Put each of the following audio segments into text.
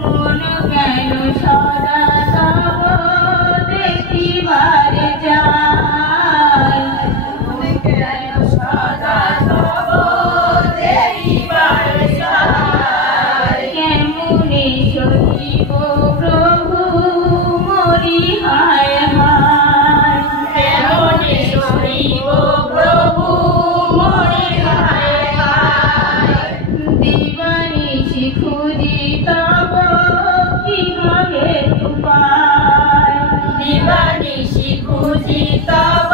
মন কেন সদা তব দেখিবার যায়, মন কেন সদা তব দেখিবার যায়। কেমনে সহিব প্রভু মরি হায় হায়, কেমনে সহিব প্রভু মরি হায় হায়। দিবানিশি খুঁজি তব কি হবে উপায়, দিবানিশি খুঁজি তব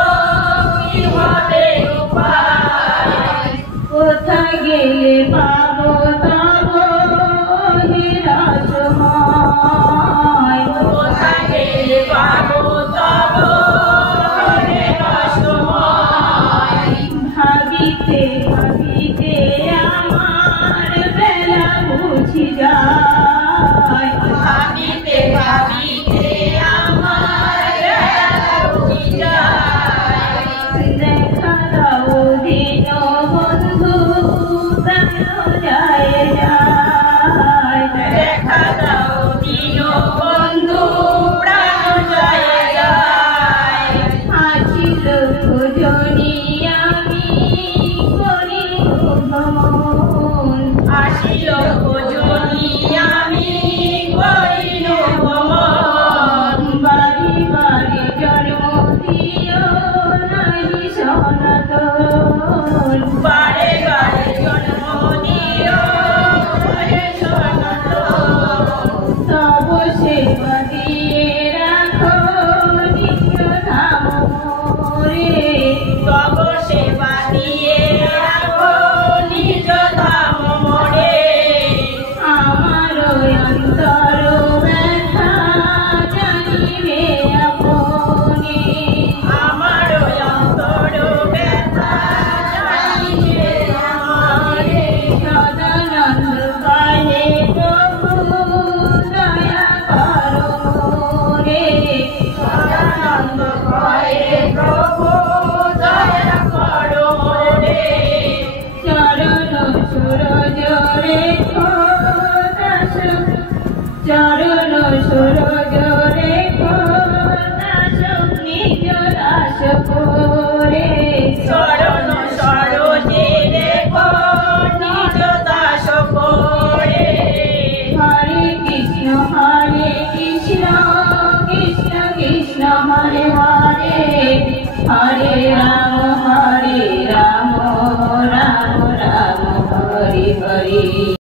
কি হবে উপায়। কোথায় গেলে পাব তব হে রসময়, কোথায় গেলে পাব তব হে রসময়। ভাবিতে ভাবিতে আমার বেলা বুঝি যায়, ভাবিতে ভাবিতে আমার বেলা বুঝি যায়। দেখা দাও দিন বন্ধু প্রাণ যায় যায়, দেখা দাও দিন বন্ধু প্রাণ যায় যায়। আছিল ভোজনী আমি করি ভ্রমণ, আসিল ভোজনী আমি করিল ভ্রমণ। বাড়ি বাড়ি জন্ম দিও নাহি সনাতন, বাড়ি বাড়ি জন্ম দিও নাহি সনাতন। তব সেবা দিয়ে রাখো নিজ ধাম মোরে, তব সেবা দিয়ে রাখো নিজ ধাম মোরে। আমার অন্তর ব্যথা জানিবে আপনি, আমার অন্তর ব্যথা জানিবে আপনি। সদানন্দ কহে প্রভু দয়া করো মোরে, সদানন্দ কহে প্রভু দয়া করো মোরে। চরণ সরোজ রেখো দাস, চরণ সরোজ রেখো দাস নিজ দাস করে, চরণ সরোজে রেখো নিজ দাস করে। হরে কৃষ্ণ কৃষ্ণ কৃষ্ণ হরে হরে,